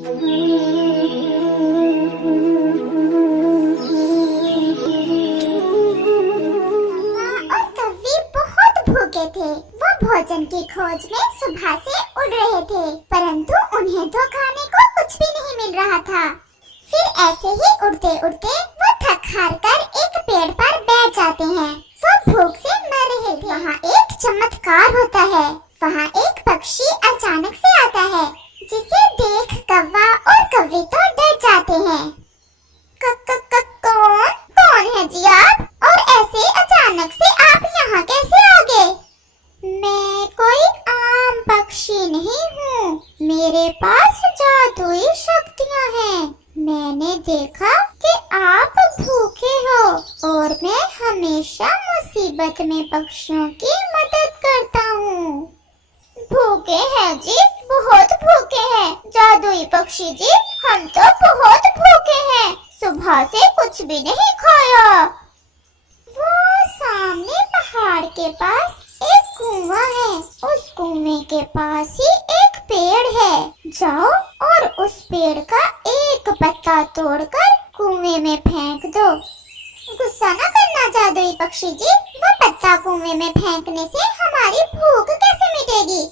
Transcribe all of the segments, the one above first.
और कौवे बहुत भूखे थे। वो भोजन की खोज में सुबह से उड़ रहे थे, परंतु उन्हें तो खाने को कुछ भी नहीं मिल रहा था। फिर ऐसे ही उड़ते उड़ते वो थक हार कर एक पेड़ पर बैठ जाते हैं। वो भूख से मर रहे थे। वहाँ एक चमत्कार होता है। वहाँ एक पक्षी अचानक से आता है, जिसे देख कौवा और कौवे तो डर जाते हैं। कौन कौन है जी आप? और ऐसे अचानक से आप यहाँ कैसे आ गए? मैं कोई आम पक्षी नहीं हूँ, मेरे पास जादुई शक्तियाँ हैं। मैंने देखा कि आप भूखे हो और मैं हमेशा मुसीबत में पक्षियों की मदद करता हूँ। भूखे हैं जी, बहुत भूखे हैं जादुई पक्षी जी, हम तो बहुत भूखे हैं, सुबह से कुछ भी नहीं खाया। वो सामने पहाड़ के पास एक कुआं है, उस कुएं के पास ही एक पेड़ है। जाओ और उस पेड़ का एक पत्ता तोड़कर कुएं में फेंक दो। गुस्सा न करना जादुई पक्षी जी, वो पत्ता कुएं में फेंकने से हमारी भूख कैसे मिटेगी?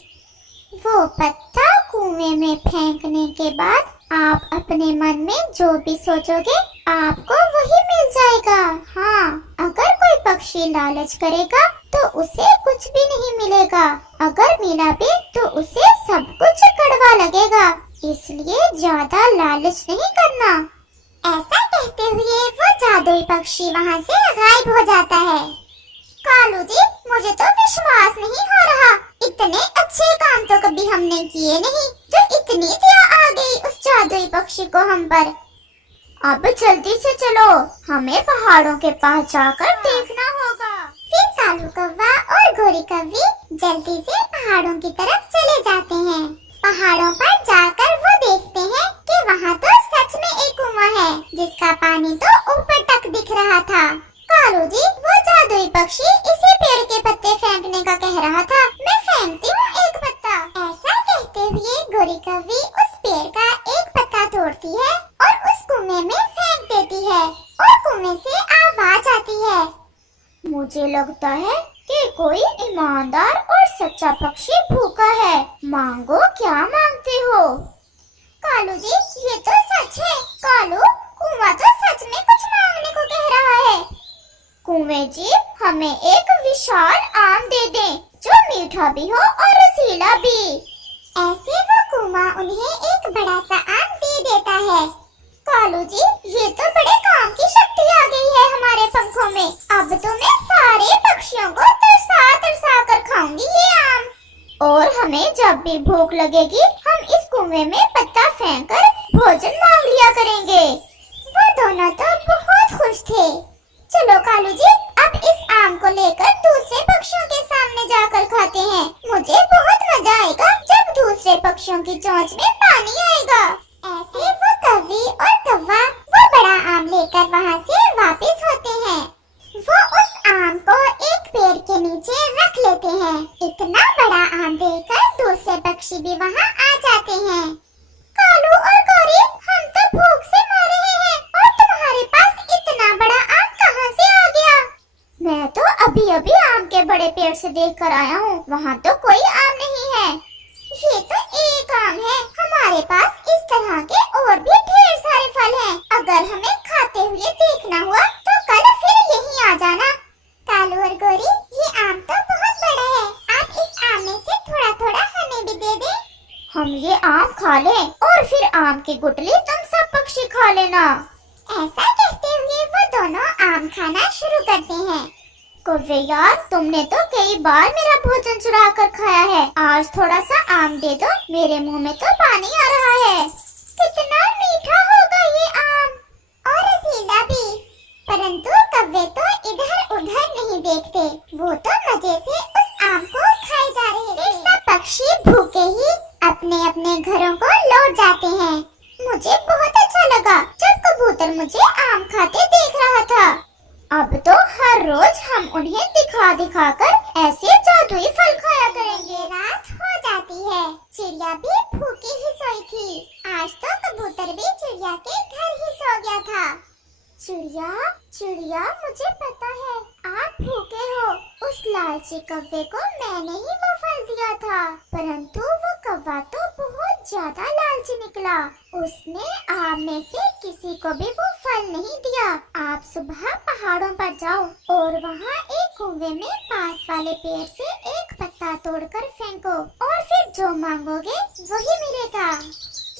वो पत्ता कुएं में फेंकने के बाद आप अपने मन में जो भी सोचोगे आपको वही मिल जाएगा। हाँ, अगर कोई पक्षी लालच करेगा तो उसे कुछ भी नहीं मिलेगा, अगर मिला भी तो उसे सब कुछ कड़वा लगेगा, इसलिए ज्यादा लालच नहीं करना। ऐसा कहते हुए वो जादुई पक्षी वहाँ से गायब हो जाता है। कालू जी, मुझे तो विश्वास नहीं हो रहा, इतने अच्छे काम तो कभी हमने किए नहीं, जो इतनी दया आ गई उस जादुई पक्षी को हम पर। अब जल्दी से चलो, हमें पहाड़ों के पास जाकर देखना होगा। फिर कालू कौवा और गोरी कौवी जल्दी से पहाड़ों की तरफ चले जाते हैं। पहाड़ों पर जाकर वो देखते हैं कि वहाँ तो सच में एक कुआं है, जिसका पानी तो ऊपर तक दिख रहा था। कालू जी, वो जादुई पक्षी इसी पेड़ के पत्ते फेंकने का कह रहा था, मैं फेंकती हूँ एक पत्ता। ऐसा कहते हुए गोरी कौवी उस पेड़ का एक पत्ता तोड़ती है और उस कुएं में फेंक देती है और कुएं से आवाज आती है। मुझे लगता है कि कोई ईमानदार और सच्चा पक्षी भूखा है, मांगो क्या मांगते हो? कालू जी, ये तो सच है। कालू, कुआं तो सच में कुछ मांगने को कह रहा है। कुएं जी, हमें एक विशाल आम दे दें, जो मीठा भी हो और रसीला भी। ऐसे वो कुआं उन्हें एक बड़ा सा आम दे देता है। कालू जी, ये तो बड़े काम की शक्ति आ गई है हमारे पंखों में, अब तो मैं सारे पक्षियों को तरसा तरसा कर खाऊंगी ये आम। और हमें जब भी भूख लगेगी हम इस कुएं में पत्ता फेंक कर भोजन मांग लिया करेंगे। वो दोनों तो बहुत खुश थे। चलो कालू जी, अब इस आम को लेकर दूसरे पक्षियों के सामने जाकर खाते हैं। मुझे बहुत मजा आएगा जब दूसरे पक्षियों की चोंच में पानी आएगा। ऐसे वो कौवी और कौवा वो बड़ा आम लेकर वहाँ से वापस होते हैं। वो उस आम को एक पेड़ के नीचे रख लेते हैं। इतना बड़ा आम देखकर दूसरे पक्षी भी वहाँ आ जाते हैं। कालू और गौरी, हम तो भूख से मर रहे हैं और तुम्हारे पास इतना बड़ा आम कहाँ से आ गया? मैं तो अभी अभी आम के बड़े पेड़ से देख कर आया हूँ, वहाँ तो कोई आम नहीं है। ये तो एक आम है, हमारे पास इस तरह के और भी ढेर सारे फल हैं। अगर हमें खाते हुए देखना हुआ तो कल फिर यहीं आ जाना। कालू और गोरी, ये आम तो बहुत बड़ा है, आप इस आम में से थोड़ा थोड़ा हमें भी दे दें। हम ये आम खा लें और फिर आम की गुठली तुम सब पक्षी खा लेना। ऐसा कहते हुए वो दोनों आम खाना शुरू करते हैं। कौवे यार, तुमने तो कई बार मेरा भोजन चुरा कर खाया है, आज थोड़ा सा आम दे दो, मेरे मुंह में तो पानी आ रहा है। कितना मीठा होगा ये आम, और रसीला भी। परंतु कौवे तो इधर उधर नहीं देखते, वो तो मजे से उस आम को खाए जा रहे थे। सब पक्षी भूखे ही अपने अपने घरों को लौट जाते हैं। मुझे बहुत अच्छा लगा जब कबूतर मुझे आम खाते देख रहा था। अब तो हर रोज हम उन्हें दिखा दिखा कर ऐसे जादुई फल खाया करेंगे। रात हो जाती है, चिड़िया भी भूखी ही सोई थी। आज तो कबूतर भी चिड़िया के घर ही सो गया था। चिड़िया चिड़िया, मुझे पता है आप भूखे हो। उस लालची कौवे को मैंने ही वो फल दिया था, परंतु वो कौवा तो बहुत ज्यादा लालची निकला। उसने आप में से किसी को भी वो फल नहीं दिया। आप सुबह पहाड़ों पर जाओ और वहाँ एक कुएं में पास वाले पेड़ से एक पत्ता तोड़कर फेंको और फिर जो मांगोगे वही मिलेगा।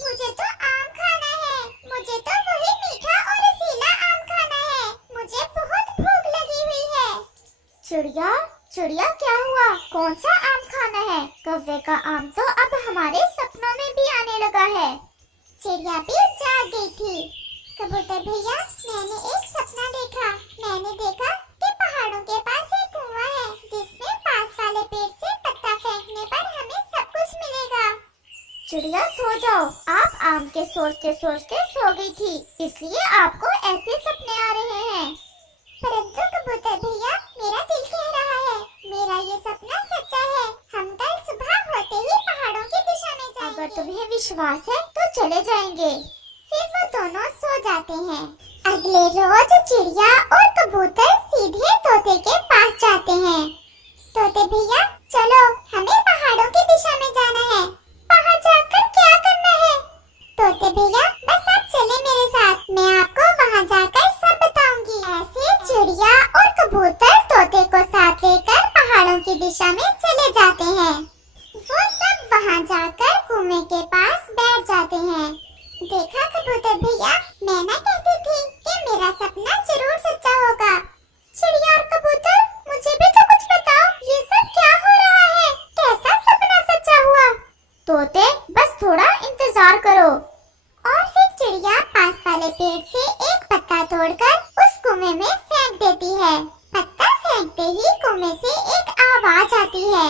मुझे तो आम खाना है, मुझे तो वही मीठा और रसीला आम खाना है, मुझे बहुत भूख लगी हुई है। चिड़िया चिड़िया, क्या हुआ? कौन सा आम खाना है? कौवे का आम तो अब हमारे सपनों में भी आने लगा है। चिड़िया भी जाग गई थी। कबूतर भैया, मैंने एक सपना देखा। मैंने देखा कि पहाड़ों के पास एक कुआं है जिसमें पास वाले पेड़ से पत्ता फेंकने पर हमें सब कुछ मिलेगा। चिड़िया सो जाओ, आप आम के सोचते सोचते सो गई थी, इसलिए आपको ऐसे सपने आ रहे हैं। परंतु कबूतर भैया, मेरा दिल कह रहा है मेरा ये सपना सच्चा है। हम कल सुबह होते ही पहाड़ों की दिशा में जाएंगे। अगर तुम्हें विश्वास है तो चले जाएंगे। फिर वो दोनों सो जाते हैं। अगले रोज चिड़िया और कबूतर सीधे तोते के पास जाते हैं। तोते भैया, चलो हमें पहाड़ों की दिशा में जाना है। वहाँ जाकर क्या करना है? तोते भैया, बस आप चले मेरे साथ, मैं आपको वहाँ जाकर सब बताऊंगी। ऐसे चिड़िया और कबूतर तोते को साथ लेकर पहाड़ों की दिशा में चले जाते हैं। वो सब वहाँ जाकर कुएं के पास बैठ जाते हैं। देखा कबूतर भैया, मैं ना कहती थी कि मेरा सपना जरूर सच्चा होगा। चिड़िया और कबूतर, मुझे भी तो कुछ बताओ, ये सब क्या हो रहा है? कैसा सपना सच्चा हुआ? तोते, बस थोड़ा इंतजार करो। और फिर चिड़िया पास वाले पेड़ से एक पत्ता तोड़कर उस कुएं में फेंक देती है। पत्ता फेंकते ही कुएं से एक आवाज आती है,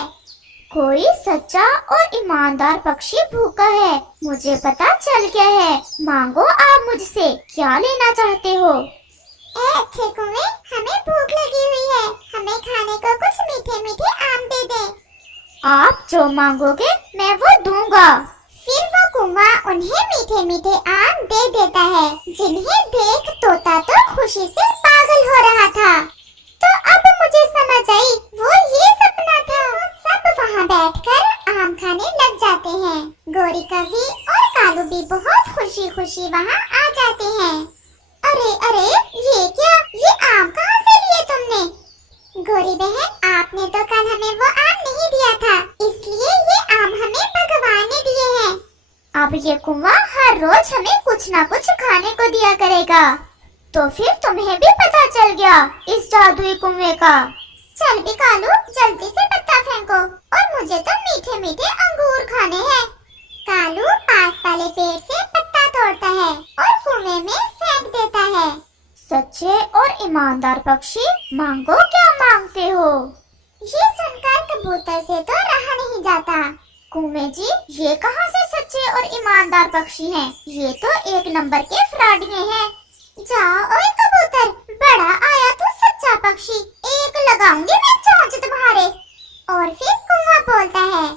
कोई सच्चा और ईमानदार पक्षी भूखा है, मुझे पता चल गया है। मांगो आप मुझसे, क्या लेना चाहते हो? अच्छे कुएं, हमें भूख लगी हुई है, हमें खाने को कुछ मीठे मीठे आम दे दे। आप जो मांगोगे मैं वो दूंगा। फिर वो कुआं उन्हें मीठे मीठे आम दे देता है, जिन्हें देख तोता तो खुशी से पागल हो रहा था। तो अब मुझे समझ आई, वो ये सपना था। सब वहाँ बैठकर आम खाने लग जाते हैं। गोरी कवि और कालू भी बहुत खुशी खुशी वहाँ आ जाते हैं। अरे अरे, ये क्या? ये आम कहाँ से लिए तुमने? गोरी बहन, आपने तो कल हमें वो आम नहीं दिया था, इसलिए ये आम हमें भगवान ने दिए हैं। अब ये कुआं हर रोज हमें कुछ ना कुछ खाने को दिया करेगा। तो फिर तुम्हें भी पता चल गया इस जादुई कुएं का। चल भी कालू, जल्दी से पत्ता फेंको, और मुझे तो मीठे मीठे अंगूर खाने हैं। कालू पास वाले पेड़ से पत्ता तोड़ता है और कुएं में फेंक देता है। सच्चे और ईमानदार पक्षी, मांगो क्या मांगते हो? ये सुनकर कबूतर से तो रहा नहीं जाता। कुएं जी, ये कहाँ से सच्चे और ईमानदार पक्षी हैं? ये तो एक नंबर के फ्रॉडिये हैं। जाओ ओए कबूतर, बड़ा आया तो सच्चा पक्षी, एक लगाऊंगी मैं चोंच तुम्हारे। और फिर कुआं बोलता है,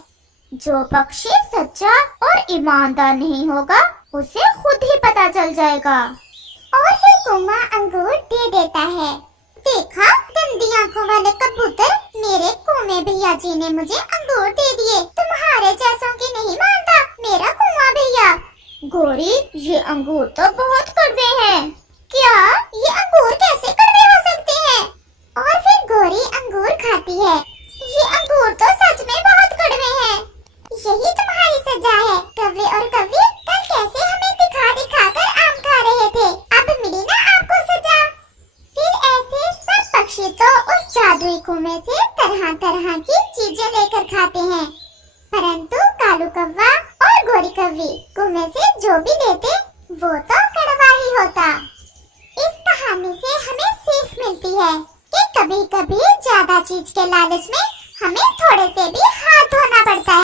जो पक्षी सच्चा और ईमानदार नहीं होगा उसे खुद ही पता चल जाएगा। और फिर कुआं अंगूर दे देता है। देखा गंदी आंखों वाले कबूतर, मेरे कुएं भैया जी ने मुझे अंगूर दे दिए, तुम्हारे जैसों की नहीं मानता मेरा कुआं भैया। गोरी, ये अंगूर तो बहुत कड़वे हैं। क्या? ये अंगूर कैसे कड़वे हो सकते हैं? और फिर गोरी अंगूर खाती है। ये अंगूर तो सच में बहुत कड़वे हैं। यही तुम्हारी सजा है। कौवे और कौवी कल कैसे हमें दिखा दिखा कर आम खा रहे थे, अब मिली ना आपको सजा। फिर ऐसे सब पक्षी तो उस जादुई कुएं से तरह तरह की चीजें लेकर खाते हैं, परंतु कालू कौवा और गोरी कौवी कुएं से जो भी लेते वो तो कड़वा ही होता। इस कहानी से हमें सीख मिलती है कि कभी कभी ज्यादा चीज के लालच में हमें थोड़े से भी हाथ धोना पड़ता है।